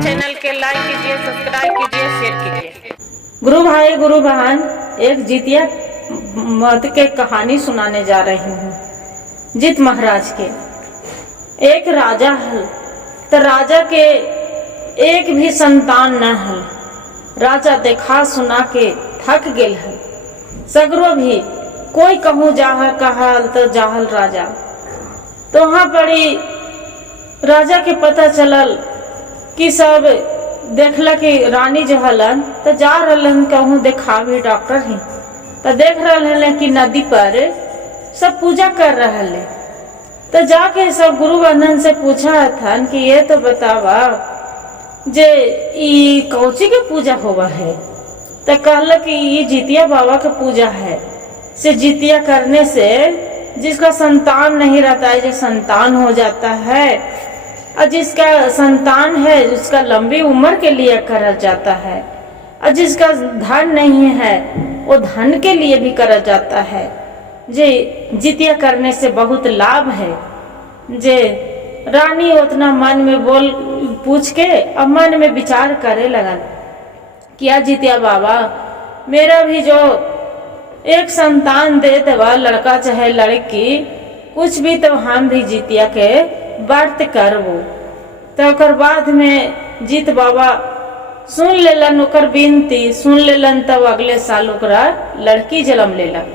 Channel के like कीजिए, subscribe कीजिए, शेयर कीजिए। गुरु भाई गुरु बहन, एक जितिया मत के कहानी सुनाने जा रही हूँ। जित महाराज के एक राजा हल, तो राजा के एक भी संतान न हल। राजा देखा सुना के थक गेल हल। सगरो भी कोई कहूँ जाहल कहल तो जाहल राजा। तो वहाँ पड़ी राजा के पता चलल कि सब देखला कि रानी जो हलन तो जा रहलन कहूँ देखावे डॉक्टर ही। तो देख रहल कि नदी पर सब पूजा कर रहे। तो जाके सब गुरु बंधन से पूछा था कि ये तो बतावा जे ई कौची के पूजा होवा है। तो कहल कि ये जितिया बाबा का पूजा है। से जितिया करने से जिसका संतान नहीं रहता है, जो संतान हो जाता है, और जिसका संतान है उसका लंबी उम्र के लिए करा जाता है, और जिसका धन नहीं है वो धन के लिए भी करा जाता है। जे जितिया करने से बहुत लाभ है। जे रानी उतना मन में बोल पूछ के अब मन में विचार करे लगन, क्या जितिया बाबा मेरा भी जो एक संतान दे देवा, लड़का चाहे लड़की कुछ भी, तो हम भी जितिया के व्रत करबो। तो ओकर बाद में जीत बाबा सुन लेलन, ओकर विनती सुन लेलन। तब अगले साल ओकरा लड़की जन्म लेलन।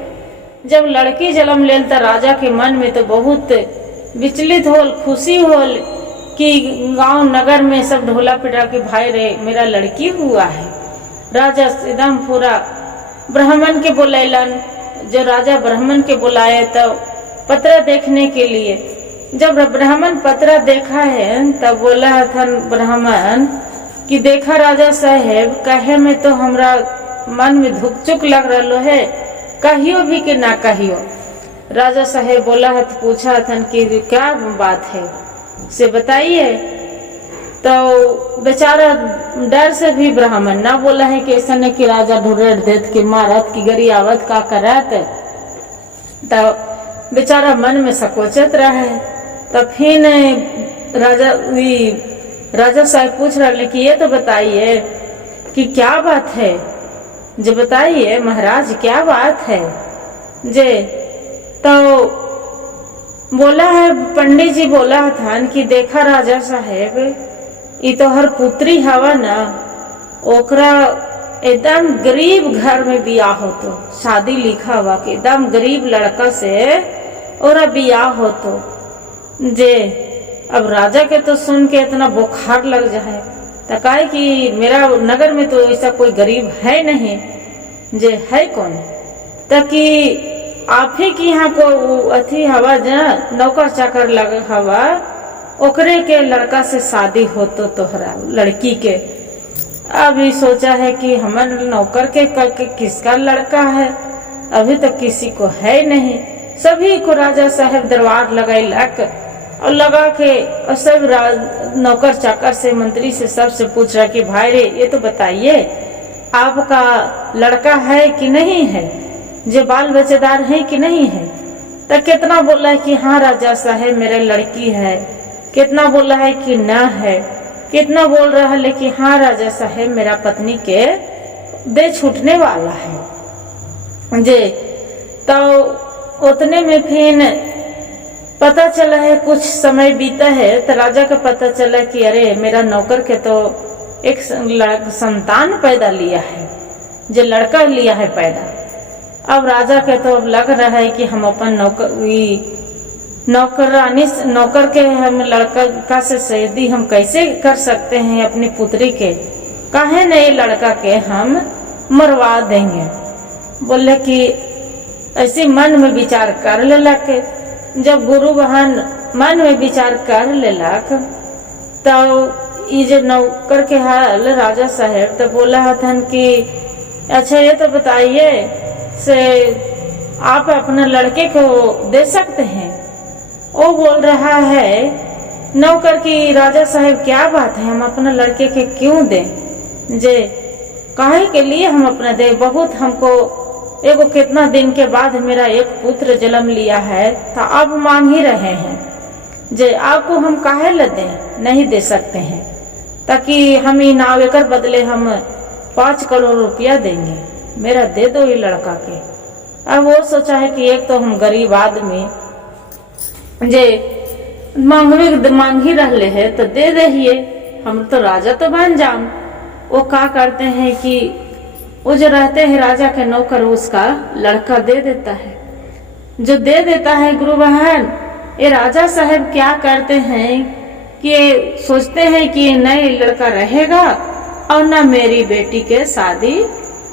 जब लड़की जन्म लेल तो राजा के मन में तो बहुत विचलित होल, खुशी होल कि गांव नगर में सब ढोला पिटा के भाई रे मेरा लड़की हुआ है। राजा एकदम पूरा ब्राह्मण के बुलायलन। जो राजा ब्राह्मण के बुलाए तो पत्र देखने के लिए, जब ब्राह्मण पत्र देखा है तब बोला था ब्राह्मण कि देखा राजा साहेब, कहे में तो हमरा मन में धुकचुक लग रहा है, कहियो भी कि ना कहियो। राजा साहेब बोला है तो पूछा था कि क्या बात है से बताइए। तो बेचारा डर से भी ब्राह्मण ना बोला है कि ऐसा नहीं कि राजा ढूंढ देत कि मारत की गरी आवत का करत। तो बेचारा मन में सकोचत रहे। तो फिर राजा साहब पूछ रहे कि ये तो बताइए कि क्या बात है, जो बताइए महाराज क्या बात है। जे तो बोला है, पंडित जी बोला था कि देखा राजा साहेब ये तो हर पुत्री हवा ना, ओकरा एकदम गरीब घर में बियाह हो, तो शादी लिखा हुआ कि एकदम गरीब लड़का से और बियाह हो। तो जे अब राजा के तो सुन के इतना बुखार लग जाए। तो कहे कि मेरा नगर में तो ऐसा कोई गरीब है नहीं। जे है कौन? ताकि आप ही की यहाँ को अथी हवा ज नौकर चाकर लग हवा, ओकरे के लड़का से शादी हो तो तोहरा लड़की के। अभी सोचा है कि हमारे नौकर के किसका लड़का है, अभी तक किसी को है नहीं। सभी को राजा साहब दरबार लगाई और लगा के और सब नौकर चाकर से मंत्री से सबसे पूछ रहा कि भाई रे ये तो बताइए आपका लड़का है कि नहीं है, जो बाल बच्चेदार है कि नहीं है। तो कितना बोला है कि हाँ राजा साहब मेरे लड़की है, कितना बोला है कि न है, कितना बोल रहा है कि हाँ राजा साहब मेरा पत्नी के दे छूटने वाला है। जे तो उतने में फिर पता चला है, कुछ समय बीता है तो राजा का पता चला कि अरे मेरा नौकर के तो एक संतान पैदा लिया है, जो लड़का लिया है पैदा। अब राजा के तो अब लग रहा है कि हम अपन नौकर के हम लड़का से शादी हम कैसे कर सकते हैं अपनी पुत्री के, काहे नहीं लड़का के हम मरवा देंगे। बोले कि ऐसे मन में विचार कर लेलक। जब गुरु बहन मन में विचार कर लेलक तो ये जो नौकर के हाल राजा साहेब तो बोला हथन कि अच्छा ये तो बताइए से आप अपने लड़के को दे सकते हैं। वो बोल रहा है नौकर की राजा साहब क्या बात है, हम अपने लड़के के क्यों दें, जे काहे के लिए हम अपना दे, बहुत हमको एगो कितना दिन के बाद मेरा एक पुत्र जन्म लिया है तो अब मांग ही रहे हैं। जे आपको हम काहे ल दें, नहीं दे सकते हैं, ताकि हम ही नाव एकर बदले हम 5 करोड़ रुपया देंगे, मेरा दे दो ये लड़का के। अब वो सोचा है कि एक तो हम गरीब आदमी जे मांग ही रहले है तो दे दहिए, हम तो राजा तो बन जाम। वो क्या करते हैं कि वो जो रहते हैं राजा के नौकर, उसका लड़का दे देता है। जो दे देता है गुरु बहन, ये राजा साहब क्या करते हैं कि ये सोचते हैं कि नए लड़का रहेगा और ना मेरी बेटी के शादी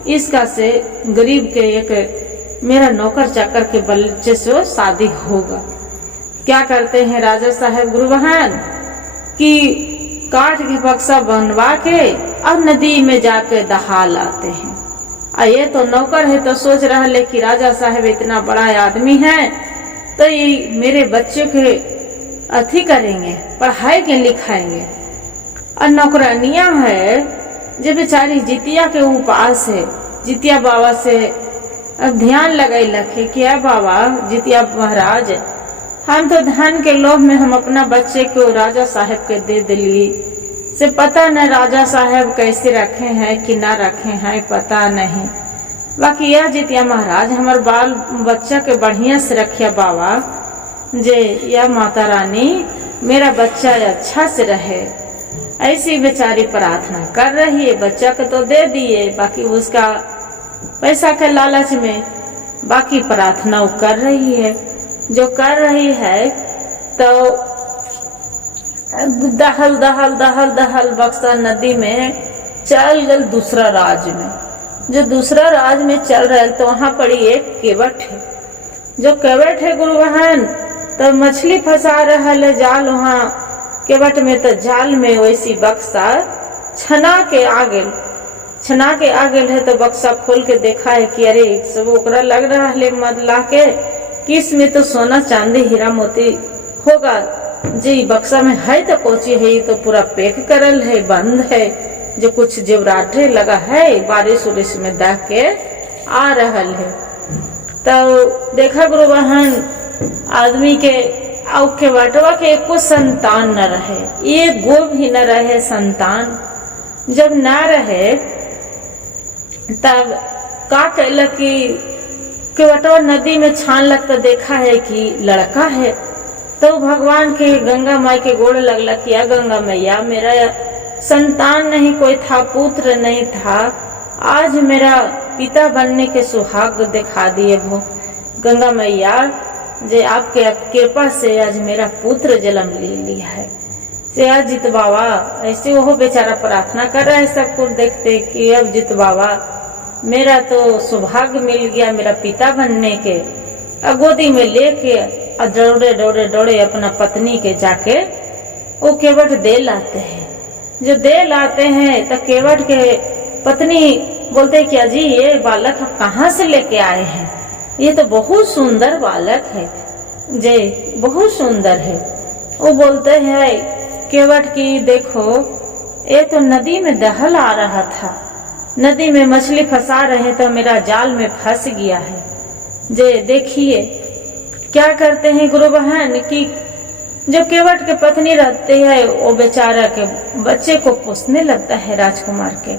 इसका से गरीब के एक मेरा नौकर चाकर के बच्चे से शादी होगा। क्या करते हैं राजा साहब गुरु बहन कि काठ के बक्सा बनवा के और नदी में जाके दहा लाते हैं। ये तो नौकर है तो सोच रहा है कि राजा साहब इतना बड़ा आदमी है तो ये मेरे बच्चे के अथी करेंगे, पढ़ाएंगे लिखाएंगे। और नौकरानियां है जो बेचारी जितिया के उपास है, जितिया बाबा से अब ध्यान लगाई रखे कि बाबा जितिया महाराज, हम तो धन के लोभ में हम अपना बच्चे को राजा साहब के दे दिली से पता न राजा साहब कैसे रखे हैं कि ना रखे हैं पता नहीं। बाकी यह जितिया महाराज हमार बाल बच्चा के बढ़िया से रखिया बाबा, जे या माता रानी मेरा बच्चा अच्छा से रहे, ऐसी बेचारी प्रार्थना कर रही है। बच्चा को तो दे दिए, बाकी उसका पैसा के लालच में बाकी प्रार्थना वो कर रही है। जो कर रही है तो दहल दहल दहल दहल बक्सा नदी में चल गल दूसरा राज में। जो दूसरा राज में चल रहा है तो वहां पड़ी एक केवट है। जो केवट है गुरु बहन तो मछली फंसा रहा है जाल वहां केवट में, तो जाल में वैसी बक्सा छना के आ गेल है। तो बक्सा खोल के देखा है कि अरे सब ओकरा लग रहा है मदला के कि इसमें तो सोना चांदी हीरा मोती होगा जी। बक्सा में है तो कोची है, तो पूरा पैक करल है, बंद है। जो कुछ जेवराटे लगा है बारिश उरिश में दह के आ रहल है। तो देखा गुरु बहन आदमी के आउ के बटवा के एको संतान न रहे, एक गो भी न रहे संतान। जब ना रहे तब का कहला कि केवटवा नदी में छान लगता देखा है कि लड़का है। तो भगवान के गंगा माई के गोड़ लगला कि या गंगा मैया मेरा संतान नहीं कोई था, पुत्र नहीं था, आज मेरा पिता बनने के सुहाग दिखा दिए वो गंगा मैया, जे आपके कृपा से आज मेरा पुत्र जन्म ले लिया है। से आज जित बाबा ऐसे वो बेचारा प्रार्थना कर रहा है सबको देखते कि अब जित बाबा मेरा तो सौभाग्य मिल गया मेरा पिता बनने के। गोदी में लेके दौड़े दौड़े दौड़े अपना पत्नी के जाके वो केवट दे लाते हैं। जो दे लाते हैं तो केवट के पत्नी बोलते क्या जी ये बालक आप कहाँ से लेके आए हैं, ये तो बहुत सुंदर बालक है जे, बहुत सुंदर है। वो बोलते हैं केवट की देखो ये तो नदी में दहल आ रहा था, नदी में मछली फंसा रहे तो मेरा जाल में फंस गया है। जे देखिए क्या करते हैं गुरु बहन कि जो केवट के पत्नी रहती है वो बेचारा के बच्चे को पोसने लगता है राजकुमार के,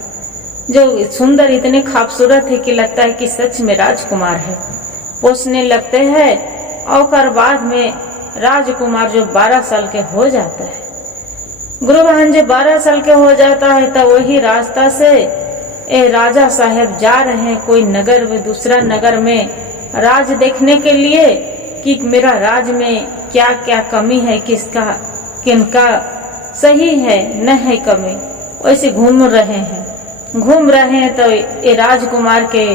जो सुंदर इतने खूबसूरत है कि लगता है कि सच में राजकुमार है। पोसने लगते हैं और बाद में राजकुमार जो 12 साल के हो जाता है, गुरु बहन जो 12 साल के हो जाता है तो वही रास्ता से ए राजा साहब जा रहे हैं कोई नगर में, दूसरा नगर में राज देखने के लिए कि मेरा राज में क्या क्या कमी है, किसका किनका सही है न है कमी। वैसे घूम रहे हैं तो ये राजकुमार के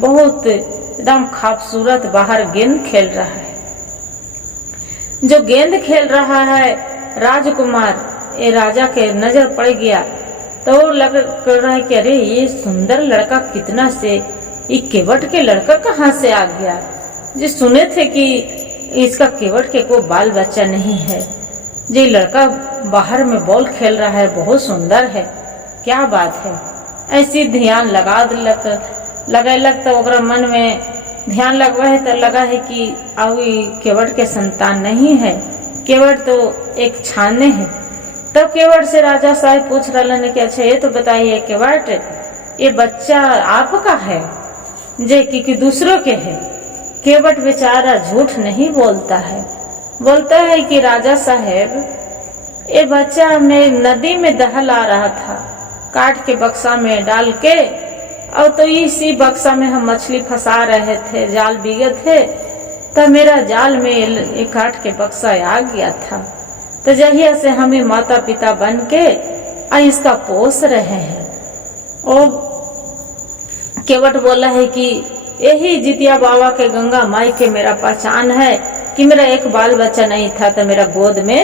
बहुत एकदम खूबसूरत बाहर गेंद खेल रहा है। जो गेंद खेल रहा है राजकुमार ये राजा के नजर पड़ गया तो लग कर रहा है कि अरे ये सुंदर लड़का कितना से, ये केवट के लड़का कहाँ से आ गया। जो सुने थे कि इसका केवट के कोई बाल बच्चा नहीं है, जो लड़का बाहर में बॉल खेल रहा है बहुत सुंदर है, क्या बात है। ऐसी ध्यान लगैलक तो ओकरा मन में ध्यान लगवा है तो लगा है कि केवट के संतान नहीं है, केवट तो एक छाने हैं। तब केवट से राजा साहब पूछ रहे कि अच्छा ये तो बताइए केवट, ये बच्चा आपका है जे कि दूसरों के है? केवट बेचारा झूठ नहीं बोलता है, बोलता है कि राजा साहब ये बच्चा हमने नदी में दहला रहा था, काट के बक्सा में डाल के, और तो इसी बक्सा में हम मछली फंसा रहे थे, जाल बीगे थे, तब मेरा जाल में ये काट के बक्सा आ गया था। तो जहिया से हमें माता पिता बन के इसका पोस रहे हैं। और केवट बोला है कि यही जितिया बाबा के गंगा माई के मेरा पहचान है कि मेरा एक बाल बच्चा नहीं था तो मेरा गोद में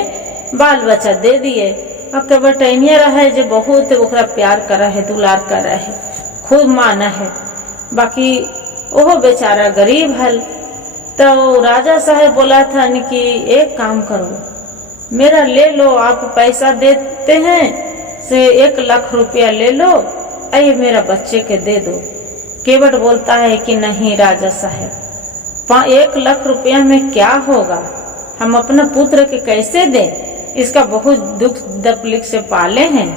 बाल बच्चा दे दिए। अब केवट ऐनिया रहे जो बहुत ओकरा प्यार कर है, दुलार कर है, खूब माना है। बाकी ओहो बेचारा गरीब है। तो राजा साहब बोला था कि एक काम करो, मेरा ले लो, आप पैसा देते हैं से 1 लाख रुपया ले लो, अये मेरा बच्चे के दे दो। केवट बोलता है कि नहीं राजा साहब, 1 लाख रुपया में क्या होगा, हम अपना पुत्र के कैसे दें, इसका बहुत दुख तकलीफ से पाले हैं,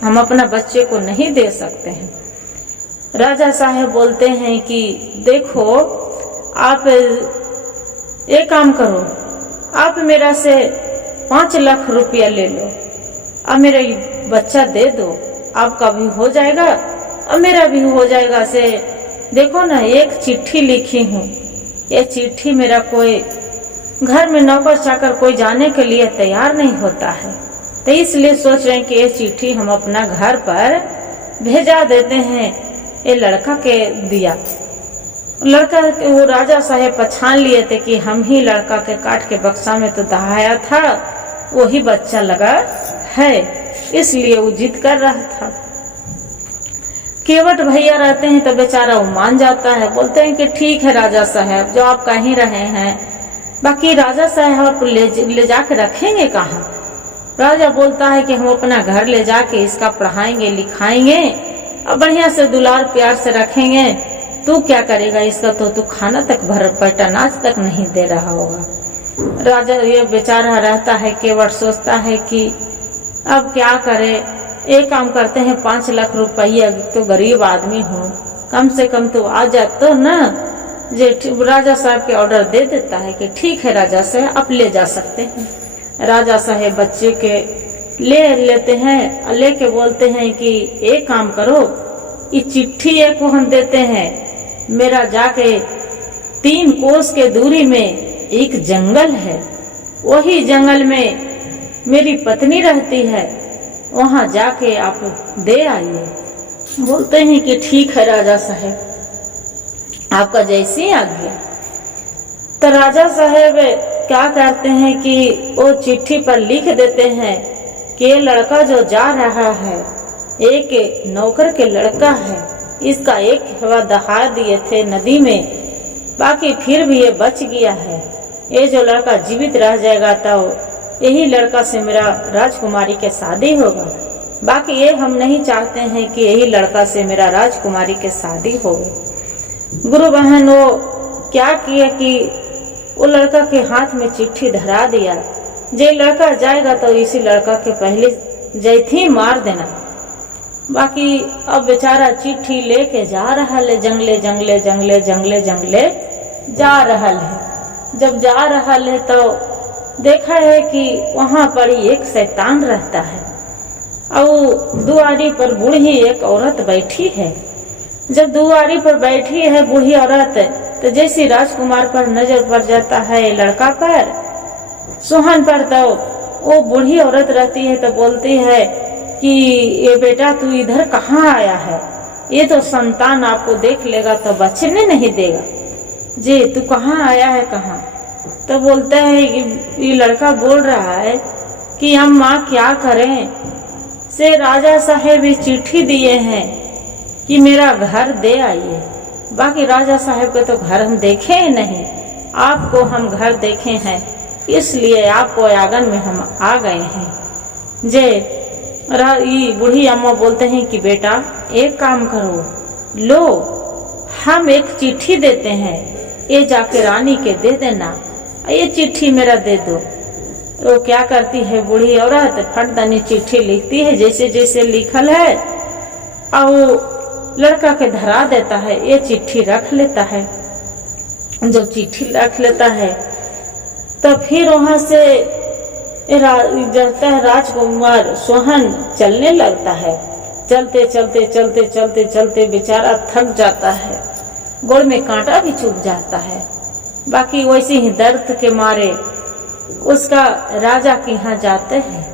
हम अपना बच्चे को नहीं दे सकते हैं। राजा साहब बोलते हैं कि देखो आप एक काम करो, आप मेरा से 5 लाख रुपया ले लो, अब मेरा बच्चा दे दो, आपका भी हो जाएगा और मेरा भी हो जाएगा। से देखो ना, एक चिट्ठी लिखी हूँ, ये चिट्ठी मेरा कोई घर में नौकर चाकर कोई जाने के लिए तैयार नहीं होता है, तो इसलिए सोच रहे हैं कि ये चिट्ठी हम अपना घर पर भेजा देते हैं। ये लड़का के दिया, लड़का वो राजा साहब पहचान लिए थे कि हम ही लड़का के काट के बक्सा में तो दहाया था, वही बच्चा लगा है, इसलिए वो जिद कर रहा था। केवट भैया रहते हैं तो बेचारा वो मान जाता है, बोलते हैं कि ठीक है राजा साहब, जो आप कह ही रहे हैं, बाकी राजा साहब आप ले जाके रखेंगे कहाँ? राजा बोलता है कि हम अपना घर ले जाके इसका पढ़ाएंगे लिखाएंगे और बढ़िया से दुलार प्यार से रखेंगे। तू क्या करेगा इसका, तो तू खाना तक भर पेट अनाज तक नहीं दे रहा होगा। राजा ये बेचारा रहता है, केवट सोचता है कि अब क्या करे, एक काम करते हैं 5 लाख रुपया, तो गरीब आदमी हूँ, कम से कम तो आ जा तो ना। जे राजा साहब के ऑर्डर दे देता है कि ठीक है राजा साहब आप ले जा सकते हैं। राजा साहब बच्चे के ले लेते हैं और लेके बोलते हैं कि एक काम करो, ये चिट्ठी एक को हम देते हैं, मेरा जाके 3 कोस के दूरी में एक जंगल है, वही जंगल में मेरी पत्नी रहती है, वहां जाके आप दे आइए। बोलते हैं कि ठीक है राजा साहब, आपका जैसी आज्ञा। तो राजा साहब क्या करते हैं कि वो चिट्ठी पर लिख देते हैं कि ये लड़का जो जा रहा है एक नौकर के लड़का है, इसका एक हवा दहा दिए थे नदी में, बाकी फिर भी ये बच गया है। ये जो लड़का जीवित रह जाएगा तो यही लड़का से मेरा राजकुमारी के शादी होगा, बाकी ये हम नहीं चाहते हैं कि यही लड़का से मेरा राजकुमारी के शादी हो। गुरु बहन वो क्या किया कि वो लड़का के हाथ में चिट्ठी धरा दिया, जे लड़का जाएगा तो इसी लड़का के पहले जैथी मार देना। बाकी अब बेचारा चिट्ठी लेके जा रहा है, जंगले जंगले जंगले जंगले जंगले जा रहा है। जब जा रहा है तो देखा है कि वहां पर एक शैतान रहता है और दुआरी पर बूढ़ी एक औरत बैठी है। जब दुआरी पर बैठी है बूढ़ी औरत, तो जैसी राजकुमार पर नजर पड़ जाता है लड़का पर, सुहान पर, तो वो बूढ़ी औरत रहती है तो बोलती है कि ये बेटा तू इधर कहाँ आया है, ये तो संतान आपको देख लेगा तो बचने नहीं देगा, जी तू कहाँ आया है कहाँ? तो बोलता है ये लड़का बोल रहा है कि हम माँ क्या करें, से राजा साहेब चिट्ठी दिए हैं कि मेरा घर दे आइए। बाकी राजा साहब के तो घर हम देखे ही नहीं, आपको हम घर देखे हैं, इसलिए आपको आंगन में हम आ गए हैं। जे बूढ़ी अम्मा बोलते हैं कि बेटा एक काम करो, लो हम एक चिट्ठी देते हैं, ये जाके रानी के दे देना, ये चिट्ठी मेरा दे दो। तो क्या करती है बूढ़ी औरत, फटदनी चिट्ठी लिखती है जैसे जैसे लिखल है, और वो लड़का के धरा देता है। ये चिट्ठी रख लेता है। जब चिट्ठी रख लेता है तो फिर वहां से जाता है राजकुमार सोहन चलने लगता है। चलते चलते चलते चलते चलते बेचारा थक जाता है, गोड़ में कांटा भी चुभ जाता है। बाकी वैसे ही दर्द के मारे उसका राजा के यहाँ जाते हैं।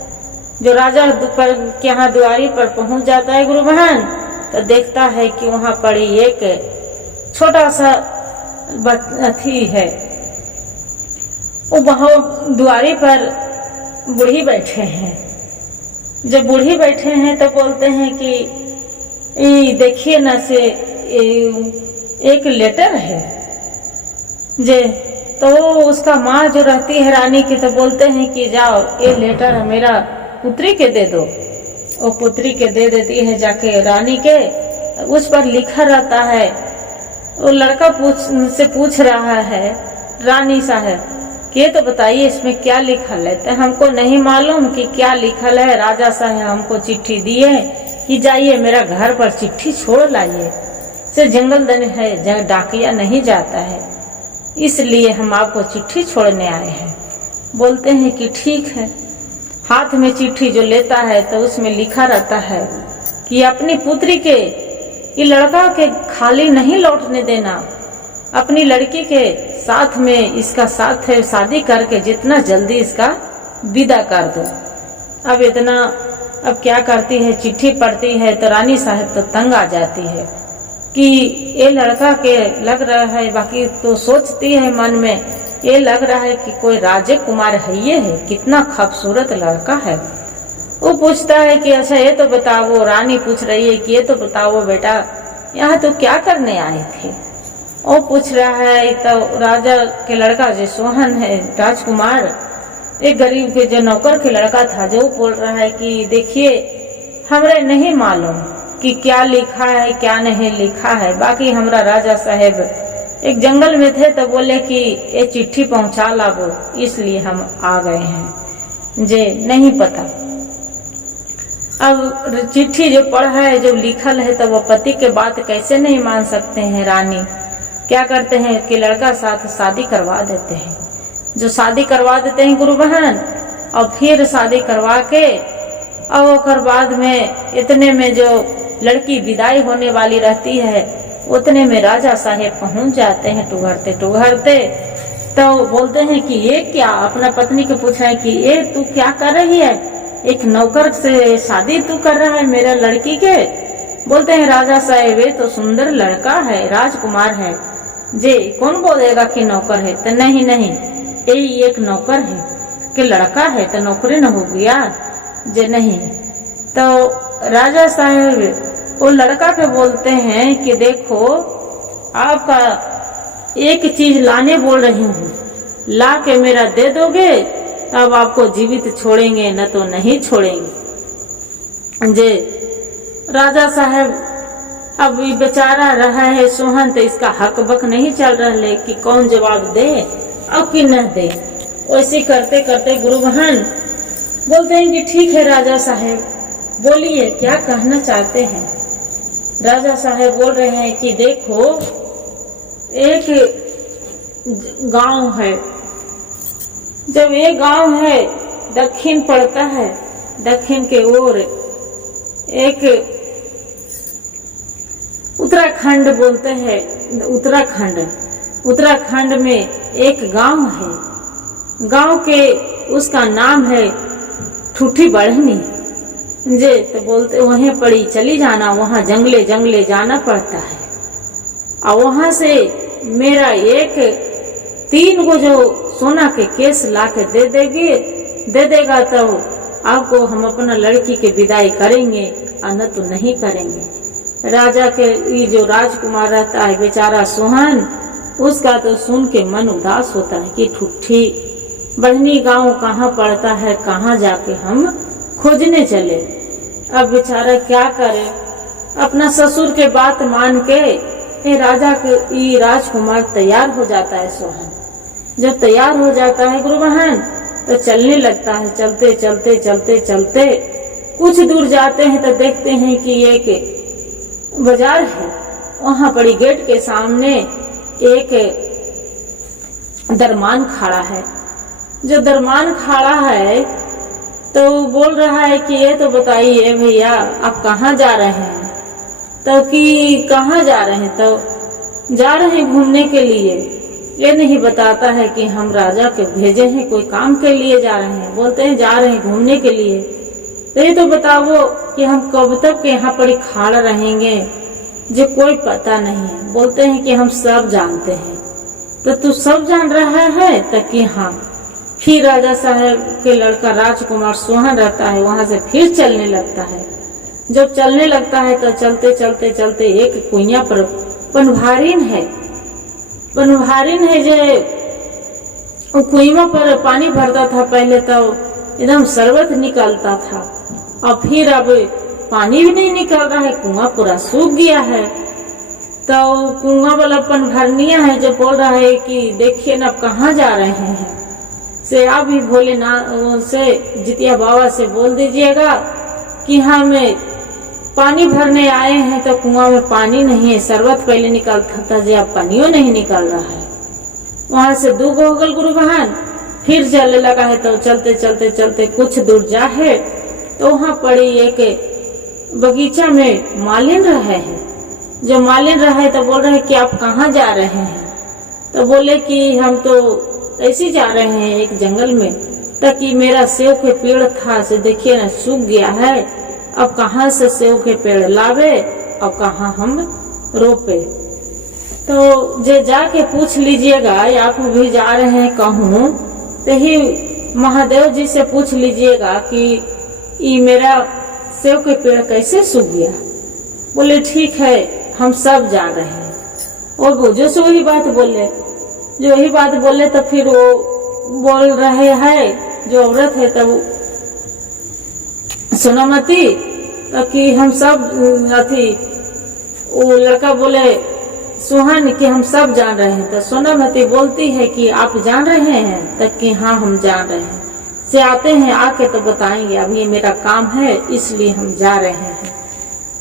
जो राजा के यहाँ द्वारी पर पहुंच जाता है गुरु बहन, तो देखता है कि वहां पड़ी एक छोटा सा अथी है। वो वहां द्वारी पर बूढ़ी बैठे हैं। जब बूढ़ी बैठे हैं तो बोलते हैं कि देखिए ना से एक लेटर है जे। तो उसका माँ जो रहती है रानी की, तो बोलते हैं कि जाओ ये लेटर मेरा पुत्री के दे दो। वो पुत्री के दे देती है जाके रानी के। उस पर लिखा रहता है, वो लड़का पूछ रहा है रानी साहब कि ये तो बताइए इसमें क्या लिखल है। तो हमको नहीं मालूम कि क्या लिखल है। राजा साहब हमको चिट्ठी दी है कि जाइए मेरा घर पर चिट्ठी छोड़ लाइए। से जंगल दन है, जहाँ डाकिया नहीं जाता है, इसलिए हम आपको चिट्ठी छोड़ने आए हैं। बोलते हैं कि ठीक है। हाथ में चिट्ठी जो लेता है तो उसमें लिखा रहता है कि अपनी पुत्री के, ये लड़का के खाली नहीं लौटने देना, अपनी लड़की के साथ में इसका साथ है शादी करके जितना जल्दी इसका विदा कर दो। अब क्या करती है, चिट्ठी पढ़ती है तो रानी साहब तो तंग आ जाती है कि ये लड़का के लग रहा है। बाकी तो सोचती है मन में, ये लग रहा है कि कोई राजकुमार है, ये है कितना खूबसूरत लड़का है। वो पूछता है कि अच्छा ये तो बताओ, रानी पूछ रही है कि ये तो बताओ बेटा यहाँ तो क्या करने आए थे। वो पूछ रहा है तो राजा के लड़का जो सोहन है, राजकुमार, एक गरीब के जो नौकर के लड़का था, जो बोल रहा है कि देखिए हमरे नहीं मालूम कि क्या लिखा है क्या नहीं लिखा है। बाकी हमरा राजा साहेब एक जंगल में थे तो बोले कि ये चिट्ठी पहुंचा लाओ, इसलिए हम आ गए हैं, जे नहीं पता। अब चिट्ठी जो पढ़ा है, जो लिखल है, तो वो पति के बात कैसे नहीं मान सकते हैं। रानी क्या करते हैं कि लड़का साथ शादी करवा देते हैं। जो शादी करवा देते हैं गुरु बहन, और फिर शादी करवा के और बाद में इतने में जो लड़की विदाई होने वाली रहती है, उतने में राजा साहेब पहुंच जाते हैं टुघरते टुघरते। तो बोलते हैं कि ये क्या, अपना पत्नी को पूछा है कि ये तू क्या कर रही है, एक नौकर से शादी तू कर रहा है मेरा लड़की के। बोलते हैं राजा साहेब ये तो सुंदर लड़का है, राजकुमार है, जे कौन बोलेगा कि नौकर है। तो नहीं नहीं, यही एक नौकर है कि लड़का है तो नौकरी न हो गया, जे नहीं। तो राजा साहेब वो लड़का के बोलते हैं कि देखो आपका एक चीज लाने बोल रही हूँ, ला के मेरा दे दोगे तब आपको जीवित छोड़ेंगे, न तो नहीं छोड़ेंगे। जे राजा साहब अब ये बेचारा रहा है सोहन, तो इसका हक बक नहीं चल रहा है कि कौन जवाब दे और कि न दे। वैसे करते करते गुरु बहन बोलते हैं कि ठीक है राजा साहब, बोलिए क्या कहना चाहते हैं। राजा साहब बोल रहे हैं कि देखो एक गांव है, जब ये गांव है दक्षिण पड़ता है, दक्षिण के ओर एक उत्तराखंड बोलते हैं, उत्तराखंड में एक गांव है। गांव के उसका नाम है ठूठी बढ़नी। जे तो बोलते वहीं पड़ी चली जाना, वहां जंगले जंगले जाना पड़ता है। और वहां से मेरा एक 3 गो जो सोना के केस ला के दे देगा तो आपको हम अपना लड़की के विदाई करेंगे, और न तो नहीं करेंगे। राजा के ये जो राजकुमार रहता है बेचारा सोहन, उसका तो सुन के मन उदास होता है कि ठुट्ठी बढ़नी गांव कहाँ पड़ता है, कहाँ जाके हम खोजने चले। अब बेचारा क्या करे, अपना ससुर के बात मान के राजा के ये राजकुमार तैयार हो जाता है। सोहन जब तैयार हो जाता है गुरु बहन, तो चलने लगता है। चलते चलते चलते चलते कुछ दूर जाते हैं तो देखते हैं कि एक बाजार है। वहां बड़ी गेट के सामने एक दरमान खड़ा है। जो दरमान खड़ा है तो बोल रहा है कि ये तो बताइए भैया आप कहाँ जा रहे हैं? तो कि कहाँ जा रहे हैं? तो जा रहे हैं घूमने के लिए। ये नहीं बताता है कि हम राजा के भेजे हैं, कोई काम के लिए जा रहे हैं। बोलते हैं जा रहे हैं घूमने के लिए। तो ये तो बताओ कि हम कब तक यहाँ पर खड़ा रहेंगे, जो कोई पता नहीं है। बोलते हैं कि हम सब जानते हैं। तो तू सब जान रहा है? तो कि हाँ। फिर राजा साहब के लड़का राजकुमार सोहन रहता है, वहां से फिर चलने लगता है। जब चलने लगता है तो चलते चलते चलते एक कुइया पर पनभारिन है जो कुइया पर पानी भरता था। पहले तो एकदम शरबत निकलता था, और फिर अब पानी भी नहीं निकल रहा है, कुआं पूरा सूख गया है। तो कुआं वाला पनभरनिया है जो बोल रहा है कि देखिए ना कहाँ जा रहे हैं, से आप भी भोलेनाथ से जितिया बाबा से बोल दीजिएगा कि हम पानी भरने आए हैं तो कुआं में पानी नहीं है, शरबत पहले निकलता था जो अब पानियों नहीं निकल रहा है। वहां से दूगो हो गल गुरु बहन। फिर चलने लगा है तो चलते चलते चलते कुछ दूर जा है तो वहां पड़ी एक बगीचा में मालिन रहे हैं। जो मालिन रहे तो बोल रहे हैं कि आप कहाँ जा रहे हैं? तो बोले कि हम तो ऐसे जा रहे हैं एक जंगल में, ताकि मेरा सेव के पेड़ था से देखिए ना सूख गया है। अब कहाँ से सेव के पेड़ लावे और कहाँ हम रोपे? तो जे जाके पूछ लीजिएगा आप भी जा रहे हैं कहूँ, तो ही महादेव जी से पूछ लीजिएगा कि ये मेरा सेव के पेड़ कैसे सूख गया। बोले ठीक है हम सब जान रहे हैं। और वो जो से वही बात बोले तो फिर वो बोल रहे हैं जो औरत है तब सोनामती, तो कि हम सब अथी, वो लड़का बोले सुहान कि हम सब जान रहे हैं। तो सोनामती बोलती है कि आप जान रहे हैं? तक कि हाँ हम जान रहे हैं, से आते हैं आके तो बताएंगे, अब ये मेरा काम है इसलिए हम जा रहे हैं।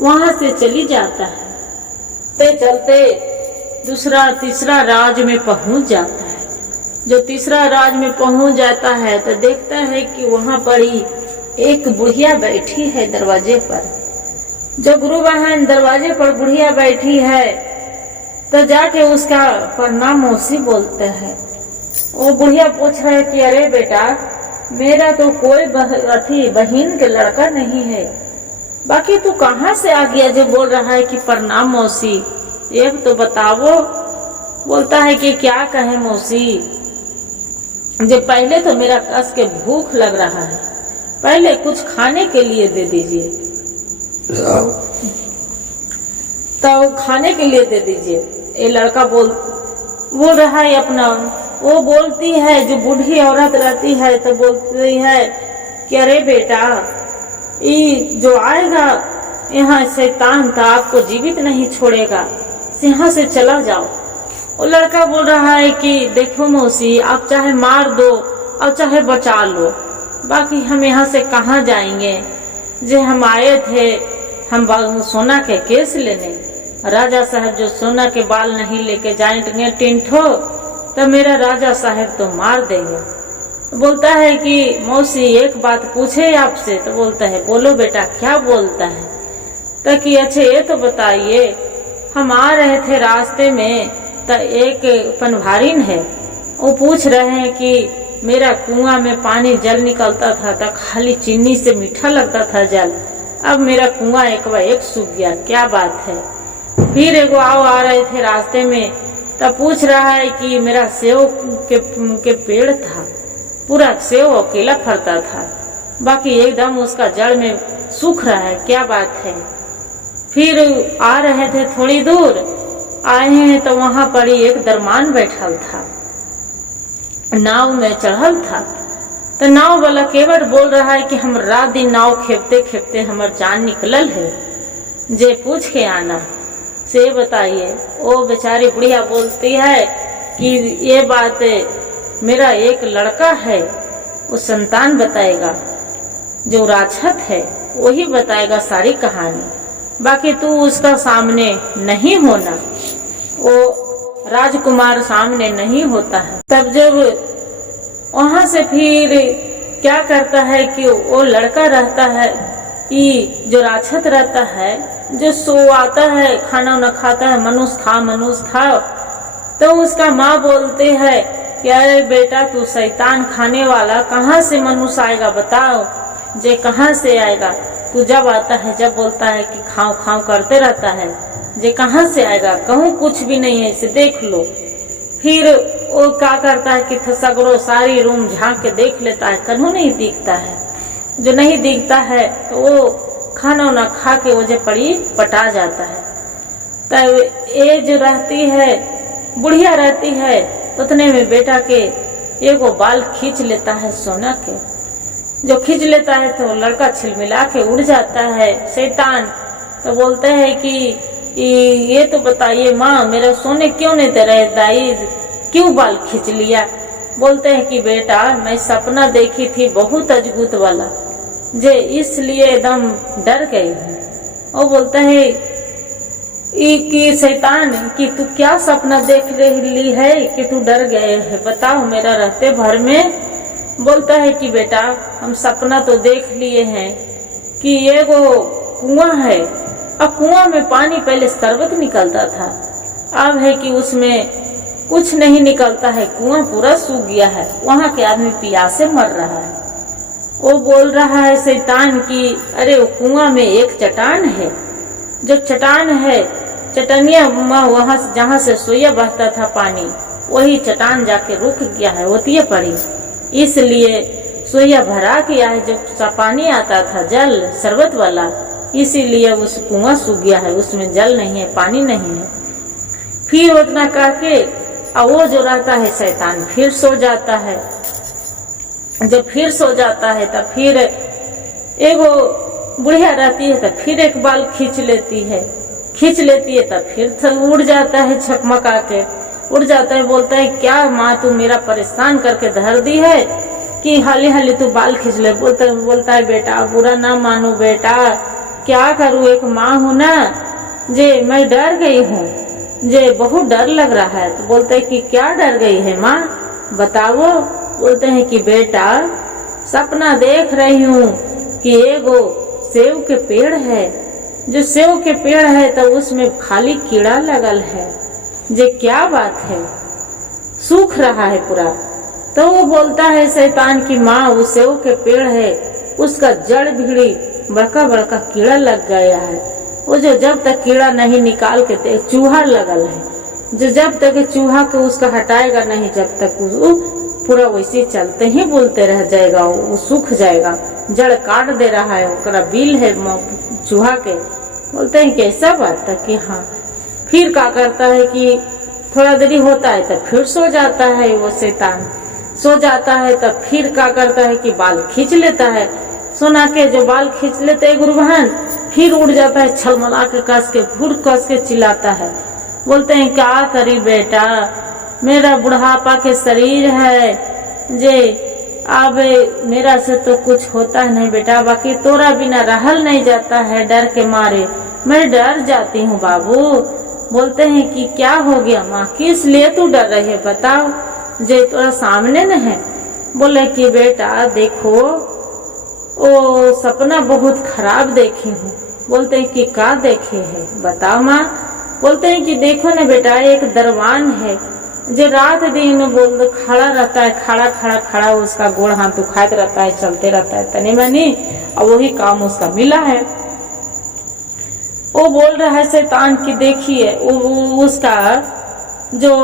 वहां से चली जाता है। ते चलते दूसरा तीसरा राज में पहुंच जाता है। जो तीसरा राज में पहुंच जाता है तो देखता है कि वहां पड़ी एक बुढ़िया बैठी है दरवाजे पर। जो गुरु बहन दरवाजे पर बुढ़िया बैठी है तो जाके उसका प्रणाम मौसी बोलते हैं। वो बुढ़िया पूछ रहा है कि अरे बेटा मेरा तो कोई बहन के लड़का नहीं है, बाकी तू कहाँ से आ गया जो बोल रहा है कि प्रणाम मौसी, एक तो बताओ। बोलता है कि क्या कहे मौसी, जो पहले तो मेरा कस के भूख लग रहा है, पहले कुछ खाने के लिए दे दीजिए। तो खाने के लिए दे दीजिए। ये लड़का बोल रहा है अपना। वो बोलती है जो बूढ़ी औरत रहती है तो बोलती है कि अरे बेटा ये जो आएगा यहाँ शैतान था, आपको जीवित नहीं छोड़ेगा, यहाँ से चला जाओ। वो लड़का बोल रहा है कि देखो मौसी आप चाहे मार दो और चाहे बचा लो, बाकी हम यहाँ से कहाँ जाएंगे। जे हम आए थे हम सोना के केस लेने, राजा साहब जो सोना के बाल नहीं लेके जाएंगे टिंठो तो मेरा राजा साहब तो मार देंगे। बोलता है कि मौसी एक बात पूछे आपसे। तो बोलता है बोलो बेटा क्या बोलता है? तो कि अच्छा ये तो बताइए, हम आ रहे थे रास्ते में तो एक पनभारिन है, वो पूछ रहे हैं कि मेरा कुआं में पानी जल निकलता था तो खाली चीनी से मीठा लगता था जल, अब मेरा कुआं एक बार एक सूख गया, क्या बात है? फिर एगो आ रहे थे रास्ते में तब पूछ रहा है कि मेरा सेव के पेड़ था, पूरा सेव अकेला फरता था, बाकी एकदम उसका जड़ में सूख रहा है, क्या बात है? फिर आ रहे थे थोड़ी दूर आए हैं तो वहां पर एक दरमान बैठल था, नाव में चढ़ल था। तो नाव वाला केवट बोल रहा है कि हम रात दिन नाव खेपते खेपते हमार जान निकलल है, जे पूछ के आना से बताइए। वो बेचारी बुढ़िया बोलती है कि ये बात मेरा एक लड़का है वो संतान बताएगा, जो राजहत है वही बताएगा सारी कहानी। बाकी तू उसका सामने नहीं होना, वो राजकुमार सामने नहीं होता है। तब जब वहां से फिर क्या करता है कि वो लड़का रहता है कि जो राजहत रहता है, जो सो आता है, खाना न खाता है, मनुष्य खा। तो उसका माँ बोलते है कि अरे बेटा तू शैतान खाने वाला, कहाँ से मनुष्य आएगा बताओ, जे कहाँ से आएगा? तू जब आता है, जब बोलता है कि खाओ खाओ करते रहता है, जे कहाँ से आएगा? कहूँ कुछ भी नहीं है, इसे देख लो। फिर वो क्या करता है कि सगरो सारी रूम झांक के देख लेता है, कहीं नहीं दिखता है। जो नहीं दिखता है तो वो खाना ना खा के वो जो पड़ी पटा जाता है। तब ये जो रहती है, बुढ़िया रहती है, उतने में बेटा के एगो बाल खींच लेता है सोना के। जो खींच लेता है तो लड़का छिलमिला के उड़ जाता है शैतान। तो बोलते हैं कि ये तो बताइए माँ, मेरा सोने क्यों नहीं दे रहे दाई, क्यों बाल खींच लिया? बोलते हैं कि बेटा मैं सपना देखी थी बहुत अजगुत वाला, जे इसलिए एकदम डर गई हूँ। वो बोलता है कि शैतान कि तू क्या सपना देख रही है कि तू डर गए है, बताओ मेरा रहते भर में। बोलता है कि बेटा हम सपना तो देख लिए हैं कि ये वो कुआं है, अब कुआं में पानी पहले शरबत निकलता था, अब है कि उसमें कुछ नहीं निकलता है, कुआं पूरा सूख गया है, वहां के आदमी प्यासे मर रहा है। वो बोल रहा है शैतान कि अरे वो कुआं में एक चट्टान है, जो चट्टान है, चटनिया वहां से जहाँ से सोया बहता था पानी, वही चट्टान जाके रुक गया है, होती पड़ी, इसलिए सोया भरा गया है। जो पानी आता था जल शरबत वाला, इसीलिए उस कुआं सूख गया है, उसमें जल नहीं है, पानी नहीं है। फिर उतना कह के वो जो रहता है शैतान फिर सो जाता है। जब फिर सो जाता है तब फिर एगो बुढ़िया रहती है, तब फिर एक बाल खींच लेती है, तब फिर उड़ जाता है, छकमका के उड़ जाता है। बोलता है क्या माँ तू मेरा परेशान करके धर दी है कि हाली हाली तू बाल खींच ले। बोलता है बेटा बुरा ना मानो बेटा, क्या करूँ, एक माँ हूँ ना, जे मैं डर गई हूँ, जे बहुत डर लग रहा है। तो बोलते है कि क्या डर गई है माँ बताओ। बोलते हैं कि बेटा सपना देख रही हूँ कि एगो सेव के पेड़ है, जो सेव के पेड़ है तो उसमें खाली कीड़ा लगल है, जे क्या बात है, सूख रहा है पूरा। तो वो बोलता है शैतान की माँ वो सेव के पेड़ है, उसका जड़ भीड़ी बड़का बड़का कीड़ा लग गया है, वो जो जब तक कीड़ा नहीं निकाल के देख, चूहा लगल है, जो जब तक चूहा को उसका हटाएगा नहीं, जब तक वो पूरा वैसे चलते ही बोलते रह जाएगा, वो सूख जाएगा, जड़ काट दे रहा है, उसका बिल है चूहा के। बोलते हैं कैसा बात है कि हाँ। फिर क्या करता है कि थोड़ा देरी होता है तब फिर सो जाता है, वो शैतान सो जाता है तब फिर क्या करता है कि बाल खींच लेता है, सोना के जो बाल खींच लेते हैं गुरु बहन, फिर उड़ जाता है, छलमला के कस के फुर कस के चिल्लाता है। बोलते हैं क्या करी बेटा, मेरा बुढ़ापा के शरीर है, जे अब मेरा से तो कुछ होता नहीं बेटा, बाकी तोरा बिना रहल नहीं जाता है, डर के मारे मैं डर जाती हूँ बाबू। बोलते हैं कि क्या हो गया माँ, किस लिए तू डर रही है बताओ, जे तोरा सामने न है। बोले कि बेटा देखो ओ सपना बहुत खराब देखी हूँ। बोलते हैं कि क्या देखे है बताओ माँ। बोलते हैं कि देखो ना बेटा एक दरवान है, जो रात दिन बोल खड़ा रहता है, खड़ा उसका गोड़ हाथ दुखाते रहता है, चलते रहता है तनी मनी, और वही काम उसका मिला है। वो बोल रहा है शैतान की देखिए उसका जो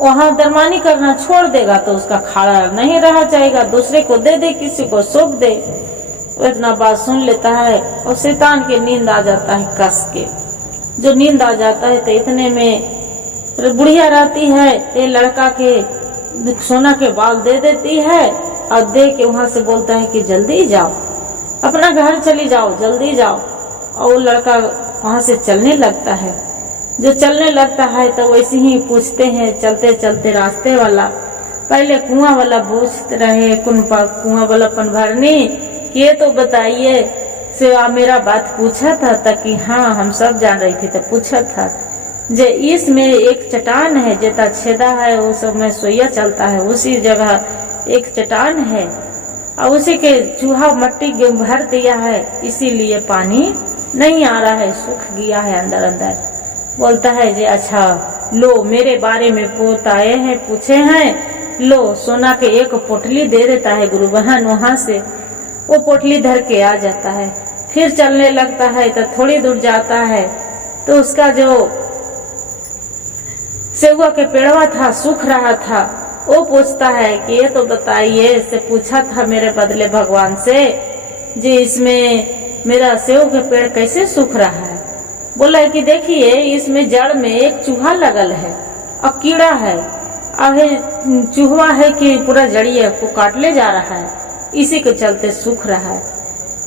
वहाँ दरमानी करना छोड़ देगा तो उसका खड़ा नहीं रहा जाएगा, दूसरे को दे दे, किसी को सौंप दे। वो इतना बात सुन लेता है और शैतान के नींद आ जाता है कस के। जो नींद आ जाता है तो इतने में बुढ़िया रहती है, ये लड़का के सोना के बाल दे देती है और दे के वहां से बोलता है कि जल्दी जाओ, अपना घर चली जाओ, जल्दी जाओ। और वो लड़का वहां से चलने लगता है। जो चलने लगता है तो वैसे ही पूछते हैं चलते चलते रास्ते वाला, पहले कुआं वाला पूछते रहे कुआं वाला पन भरनी कि ये तो बताइए सेवा मेरा बात पूछा था ताकि हाँ हम सब जान रही थी तो पूछा था जे इसमें एक चट्टान है जेता छेदा है उस समय सोया चलता है उसी जगह एक चट्टान है और उसी के चूहा मट्टी भर दिया है इसीलिए पानी नहीं आ रहा है सूख गया है अंदर अंदर। बोलता है जे अच्छा लो मेरे बारे में आए हैं पूछे हैं लो सोना के एक पोटली दे देता है गुरु बहन। वहां से वो पोटली धर के आ जाता है फिर चलने लगता है तो थोड़ी दूर जाता है तो उसका जो सेवा के पेड़वा था सूख रहा था वो पूछता है कि ये तो बताइए इससे पूछा था मेरे बदले भगवान से जी इसमें मेरा सेव के पेड़ कैसे सूख रहा है। बोला है कि देखिए इसमें जड़ में एक चूहा लगल है और कीड़ा है अब चूहा है कि पूरा जड़िए को काट ले जा रहा है इसी के चलते सूख रहा है।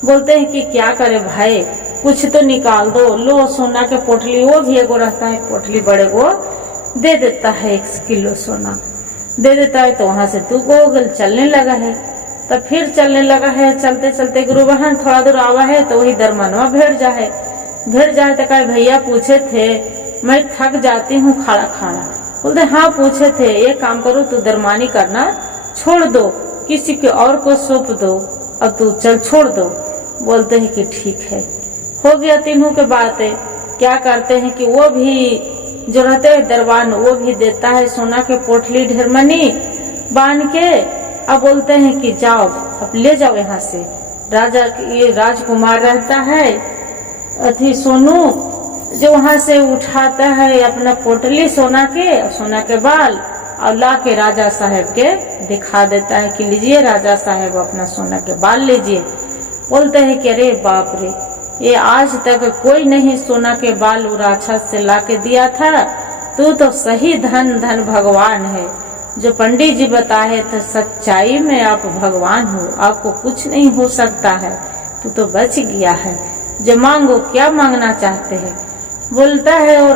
बोलते हैं कि क्या करे भाई कुछ तो निकाल दो लो सोना के पोटली वो भी एगो रहता है पोटली बड़े को दे देता है 1 किलो सोना दे देता है तो वहां से तू गोगल चलने लगा है तब फिर चलने लगा है चलते चलते गुरु बहन थोड़ा दूर आवा है तो वही दरमनवा भेड़ जाए तो कहे भैया पूछे थे मैं थक जाती हूँ खाना खाना। बोलते हाँ पूछे थे एक काम करो तू दरमानी करना छोड़ दो किसी के और को सौंप दो अब तू चल छोड़ दो। बोलते हैं कि ठीक है हो गया तीनों के बात है। क्या करते हैं कि वो भी जो रहते हैं दरबान वो भी देता है सोना के पोटली ढेरमनी बांध के अब बोलते हैं कि जाओ अब ले जाओ यहाँ से। राजा ये राजकुमार रहता है अथी सोनू जो वहां से उठाता है अपना पोटली सोना के बाल और ला के राजा साहब के दिखा देता है कि लीजिए राजा साहब अपना सोना के बाल लीजिए। बोलते हैं कि अरे बाप रे ये आज तक कोई नहीं सोना के बाल राक्षस से ला के दिया था तू तो सही धन भगवान है जो पंडित जी बताए थे सच्चाई में आप भगवान हो आपको कुछ नहीं हो सकता है तू तो बच गया है जो मांगो क्या मांगना चाहते हैं। बोलता है वो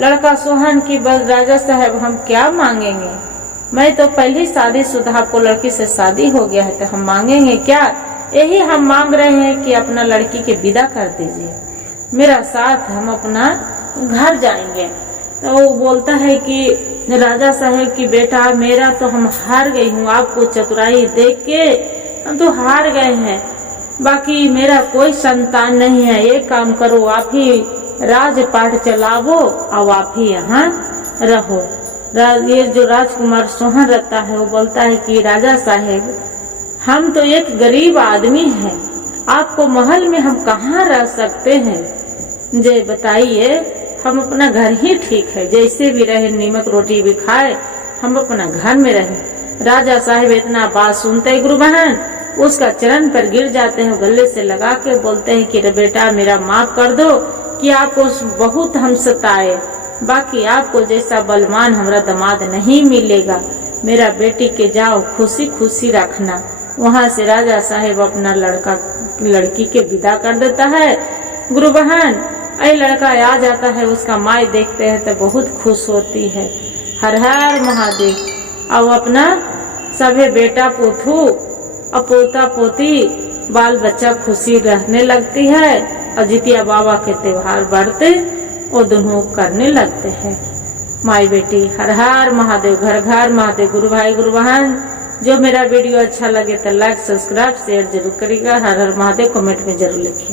लड़का सोहन की बस राजा साहब हम क्या मांगेंगे मैं तो पहली शादीशुदा आपको लड़की से शादी हो गया है तो हम मांगेंगे क्या यही हम मांग रहे हैं कि अपना लड़की के विदा कर दीजिए मेरा साथ हम अपना घर जाएंगे। तो वो बोलता है कि राजा साहब की बेटा मेरा तो हम हार गई हूँ आपको चतुराई देख के हम तो हार गए हैं बाकी मेरा कोई संतान नहीं है एक काम करो आप ही राजपाट चलावो और आप ही यहाँ रहो। ये जो राजकुमार सोहन रहता है वो बोलता है कि राजा साहेब हम तो एक गरीब आदमी हैं आपको महल में हम कहाँ रह सकते हैं जे बताइए हम अपना घर ही ठीक है जैसे भी रहे नीमक रोटी भी खाए हम अपना घर में रहे। राजा साहब इतना बात सुनते गुरु बहन उसका चरण पर गिर जाते हैं गले से लगा के बोलते हैं कि बेटा मेरा माफ कर दो कि आपको बहुत हम सताए बाकी आपको जैसा बलवान हमारा दामाद नहीं मिलेगा मेरा बेटी के जाओ खुशी खुशी रखना। वहां से राजा साहेब अपना लड़की के विदा कर देता है। गुरु बहन ऐ लड़का आ जाता है उसका माई देखते हैं तो बहुत खुश होती है हर हर महादेव। अब अपना सभी बेटा पोथू और पोता पोती बाल बच्चा खुशी रहने लगती है और जितिया बाबा के त्योहार बढ़ते वो दोनों करने लगते हैं। माई बेटी हर हर महादेव घर घर महादेव। गुरु भाई गुरु बहन जो मेरा वीडियो अच्छा लगे तो लाइक सब्सक्राइब शेयर जरूर करिएगा। हर हर महादेव कमेंट में जरूर लिखिए।